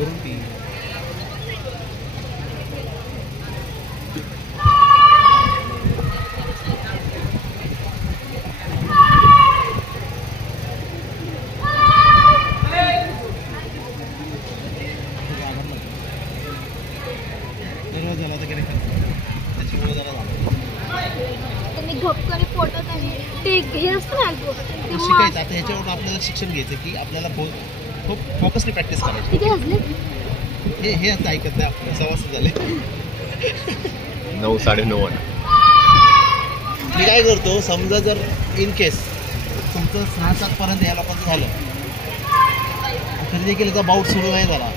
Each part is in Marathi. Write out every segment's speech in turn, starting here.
वरून ती झाला तर काय त्याच्यामुळे जरा झालं तुम्ही घपकरी फोटो आणि ते हे असतं ना शिकायचं. आता ह्याच्यावरून आपल्याला शिक्षण घ्यायचं की आपल्याला खूप फोकसली प्रॅक्टिस करायची. किती हसले हे आता ऐकत नाही आपलं 6:15 झाले 9 9:30. मी काय करतो, समजा जर इन केस तुमचं 6-7 पर्यंत या लोकांचं झालं तरी देखील याचा बाऊट सुरू नाही झाला,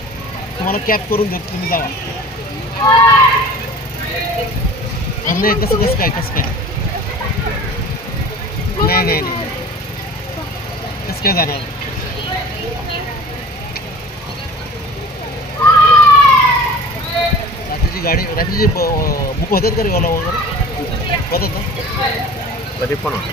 तुम्हाला कॅप करून देतो, तुम्ही जावा. नाही कसं काय नाही कसं काय जाणार. रात्रीची बुक होतात का रिवाला वगैरे होतात ना कधी पण होतं.